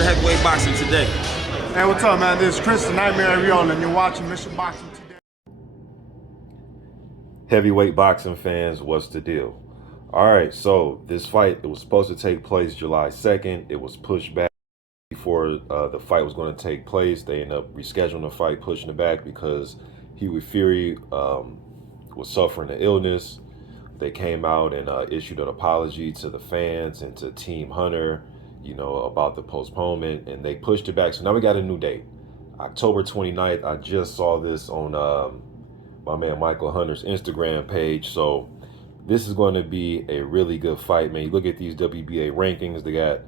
of heavyweight boxing today? Hey, what's up, man? This is Chris the Nightmare Ariola, and you're watching Mission Boxing Today. Heavyweight boxing fans, what's the deal? All right, so this fight, it was supposed to take place July 2nd. It was pushed back before the fight was going to take place. They ended up rescheduling the fight, pushing it back because Hughie was suffering an illness. They came out and issued an apology to the fans and to Team Hunter, about the postponement, and they pushed it back. So now we got a new date, October 29th. I just saw this on my man Michael Hunter's Instagram page. So this is going to be a really good fight, man. You look at these WBA rankings, they got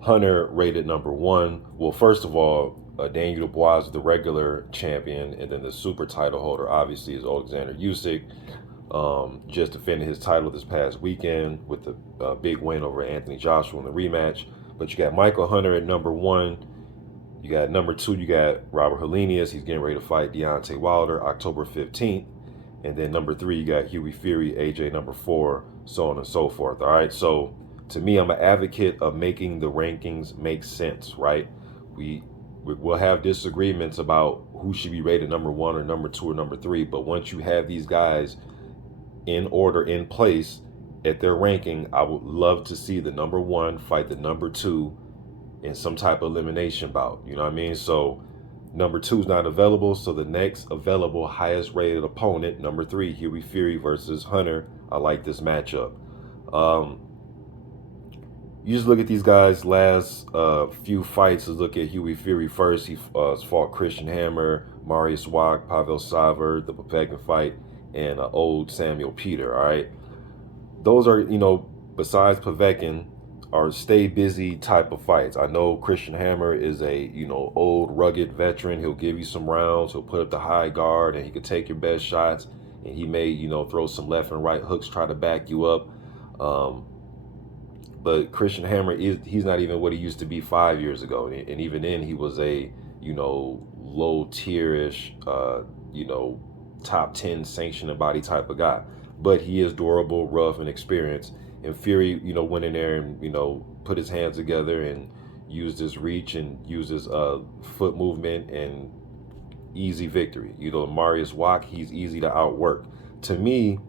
Hunter rated number 1. Well, first of all, Daniel Dubois is the regular champion, and then the super title holder obviously is Alexander Usyk. Just defended his title this past weekend with the big win over Anthony Joshua in the rematch. But you got Michael Hunter at number 1. You got number 2, you got Robert Helenius. He's getting ready to fight Deontay Wilder October 15th. And then number 3, you got Hughie Fury, AJ number 4, so on and so forth. All right, so to me, I'm an advocate of making the rankings make sense, right? We'll have disagreements about who should be rated number 1 or number 2 or number 3, but once you have these guys in order, in place at their ranking, I would love to see the number 1 fight the number 2 in some type of elimination bout. You know what I mean? So number 2 is not available, so the next available highest rated opponent, number 3, Hughie Fury versus Hunter. I like this matchup. You just look at these guys' last few fights. Let's look at Hughie Fury first. He fought Christian Hammer, Mariusz Wach, Pavel Saver, the Povetkin fight, and old Samuel Peter. All right, those are, besides Povetkin, are stay busy type of fights. I know Christian Hammer is a old rugged veteran. He'll give you some rounds. He'll put up the high guard, and he could take your best shots. And he may throw some left and right hooks, try to back you up. But Christian Hammer he's not even what he used to be 5 years ago, and even then he was a low tier-ish top 10 sanctioned body type of guy. But he is durable, rough, and experienced. And Fury, went in there and, put his hands together and used his reach and used his foot movement and easy victory. Mariusz Wach, he's easy to outwork. To me,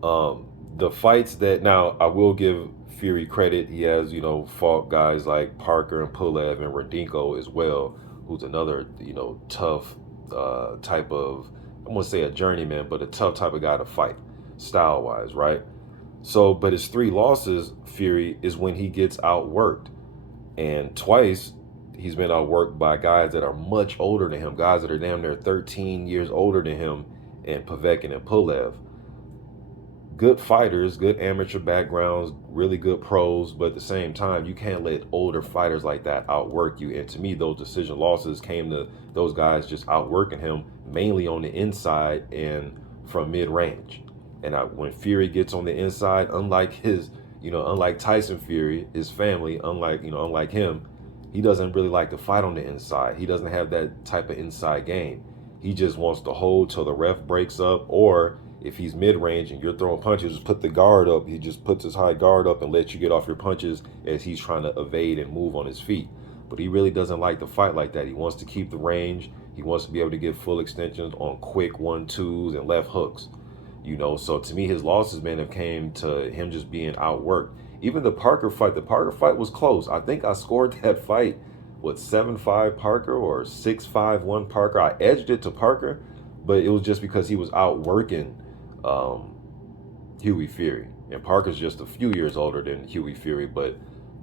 the fights that, now I will give Fury credit. He has, fought guys like Parker and Pulev and Rodinko as well, who's another, tough type of, I won't say a journeyman, but a tough type of guy to fight, style-wise, right? So, but his 3 losses, Fury, is when he gets outworked. And twice, he's been outworked by guys that are much older than him, guys that are damn near 13 years older than him, and Povetkin and Pulev. Good fighters, good amateur backgrounds, really good pros, but at the same time, you can't let older fighters like that outwork you. And to me, those decision losses came to those guys just outworking him, mainly on the inside and from mid-range. And when Fury gets on the inside, unlike Tyson Fury, his family, unlike him, he doesn't really like to fight on the inside. He doesn't have that type of inside game. He just wants to hold till the ref breaks up, or if he's mid-range and you're throwing punches, just put the guard up. He just puts his high guard up and lets you get off your punches as he's trying to evade and move on his feet. But he really doesn't like to fight like that. He wants to keep the range. He wants to be able to get full extensions on quick 1-2s and left hooks. So to me, his losses, man, have came to him just being outworked. Even the Parker fight was close. I think I scored that fight, 7-5 Parker or 6-5-1 Parker. I edged it to Parker, but it was just because he was outworking Hughie Fury. And Parker's just a few years older than Hughie Fury, but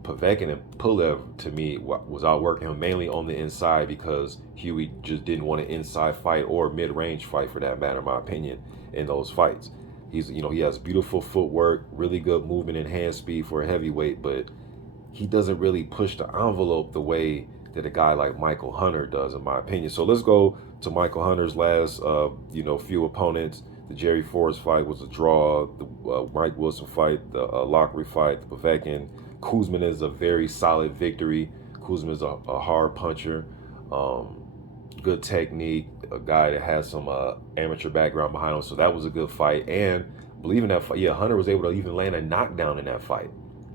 Povetkin and Pulev, to me, was outworking him mainly on the inside because Hughie just didn't want an inside fight or mid-range fight, for that matter, in my opinion, in those fights. He has beautiful footwork, really good movement and hand speed for a heavyweight, but he doesn't really push the envelope the way that a guy like Michael Hunter does, in my opinion. So let's go to Michael Hunter's last, few opponents. The Jerry Forrest fight was a draw. The Mike Wilson fight, the Lockery fight, the Povetkin. Kuzmin is a very solid victory. Kuzmin is a hard puncher, good technique, a guy that has some amateur background behind him. So that was a good fight. And believe in that fight, Hunter was able to even land a knockdown in that fight.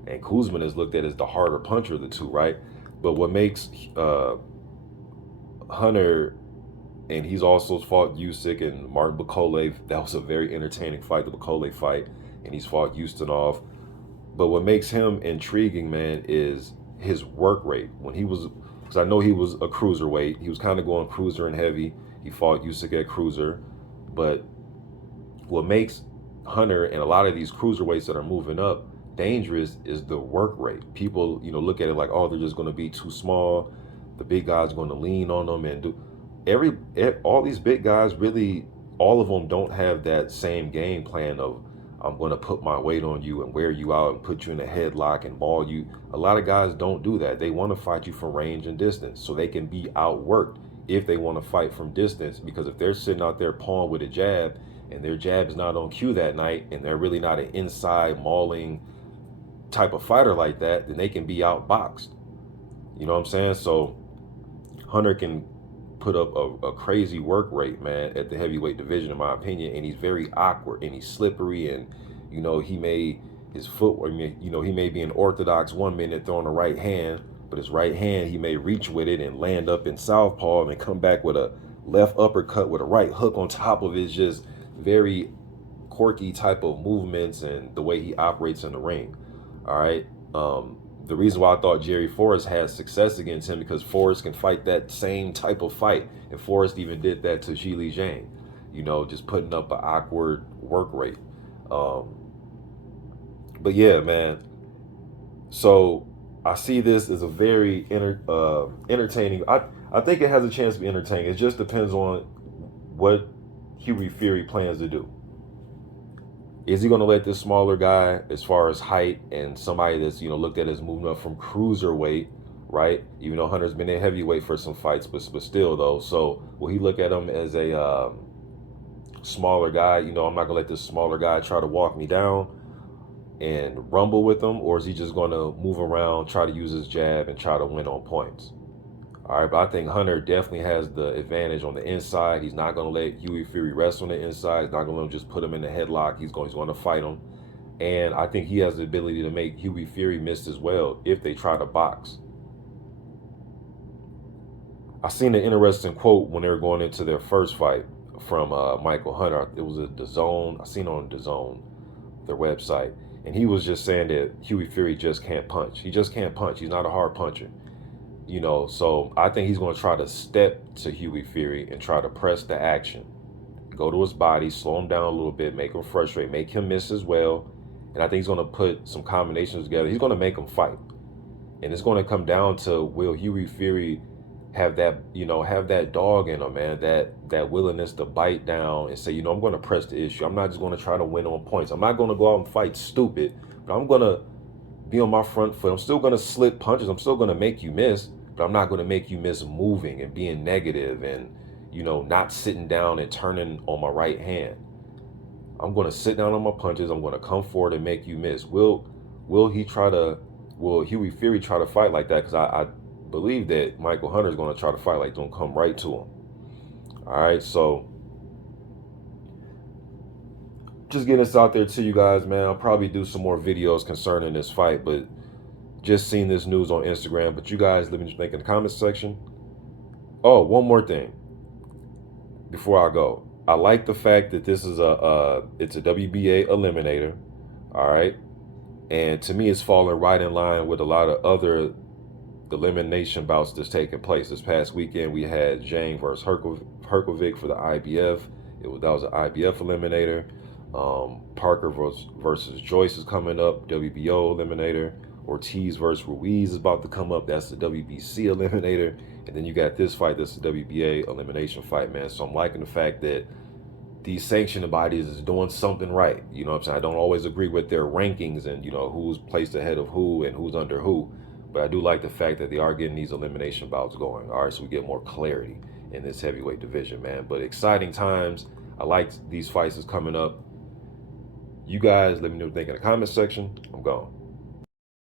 And Kuzmin is looked at as the harder puncher of the two, right? But what makes Hunter, and he's also fought Usyk and Martin Bakole. That was a very entertaining fight, the Bakole fight, and he's fought Ustinov. But what makes him intriguing, man, is his work rate. When he was, because I know he was a cruiserweight, he was kind of going cruiser and heavy. He fought Usyk at cruiser, but what makes Hunter and a lot of these cruiserweights that are moving up dangerous is the work rate. People, look at it like, oh, they're just going to be too small. The big guy's going to lean on them and do all these big guys. Really, all of them don't have that same game plan of, I'm going to put my weight on you and wear you out and put you in a headlock and ball you. A lot of guys don't do that. They want to fight you from range and distance so they can be outworked if they want to fight from distance. Because if they're sitting out there pawing with a jab and their jab is not on cue that night and they're really not an inside mauling type of fighter like that, then they can be outboxed. You know what I'm saying? So Hunter can put up a crazy work rate, man, at the heavyweight division, in my opinion, and he's very awkward and he's slippery, and he may his footwork, he may be an orthodox 1 minute throwing a right hand, but his right hand he may reach with it and land up in southpaw and then come back with a left uppercut with a right hook on top of it. It's just very quirky type of movements and the way he operates in the ring. All right. The reason why I thought Jerry Forrest had success against him, because Forrest can fight that same type of fight. And Forrest even did that to Zhilei Zhang, just putting up an awkward work rate. But yeah, man. So I see this as a very entertaining. I think it has a chance to be entertaining. It just depends on what Hughie Fury plans to do. Is he going to let this smaller guy, as far as height and somebody that's, looked at as moving up from cruiserweight, right? Even though Hunter's been in heavyweight for some fights, but still though. So will he look at him as a smaller guy? I'm not going to let this smaller guy try to walk me down and rumble with him. Or is he just going to move around, try to use his jab and try to win on points? All right, but I think Hunter definitely has the advantage on the inside. He's not going to let Hughie Fury rest on the inside. He's not going to let him just put him in the headlock. He's going to fight him. And I think he has the ability to make Hughie Fury miss as well if they try to box. I seen an interesting quote when they were going into their first fight from Michael Hunter. It was at DAZN. I seen it on DAZN, their website. And he was just saying that Hughie Fury just can't punch. He just can't punch. He's not a hard puncher. So I think he's going to try to step to Hughie Fury and try to press the action. Go to his body, slow him down a little bit, make him frustrate, make him miss as well. And I think he's going to put some combinations together. He's going to make him fight. And it's going to come down to, will Hughie Fury have that, have that dog in him, man, that willingness to bite down and say, I'm going to press the issue. I'm not just going to try to win on points. I'm not going to go out and fight stupid, but I'm going to be on my front foot. I'm still going to slip punches. I'm still going to make you miss, but I'm not going to make you miss moving and being negative and, not sitting down and turning on my right hand. I'm going to sit down on my punches. I'm going to come forward and make you miss. Will Hughie Fury try to fight like that? Because I believe that Michael Hunter is going to try to fight like, don't come right to him. All right, so just getting this out there to you guys, man. I'll probably do some more videos concerning this fight, but just seen this news on Instagram. But you guys, let me think in the comments section. Oh, one more thing before I go. I like the fact that this is it's a WBA Eliminator, all right? And to me, it's falling right in line with a lot of other elimination bouts that's taking place. This past weekend, we had Zhang versus Herkovic for the IBF. That was an IBF Eliminator. Parker versus Joyce is coming up, WBO Eliminator. Ortiz versus Ruiz is about to come up. That's the WBC Eliminator. And then you got this fight. That's the WBA Elimination fight, man. So I'm liking the fact that these sanctioning bodies is doing something right. You know what I'm saying? I don't always agree with their rankings and, who's placed ahead of who and who's under who. But I do like the fact that they are getting these elimination bouts going. All right, so we get more clarity in this heavyweight division, man. But exciting times. I like these fights that's coming up. You guys, let me know what you think in the comment section. I'm gone.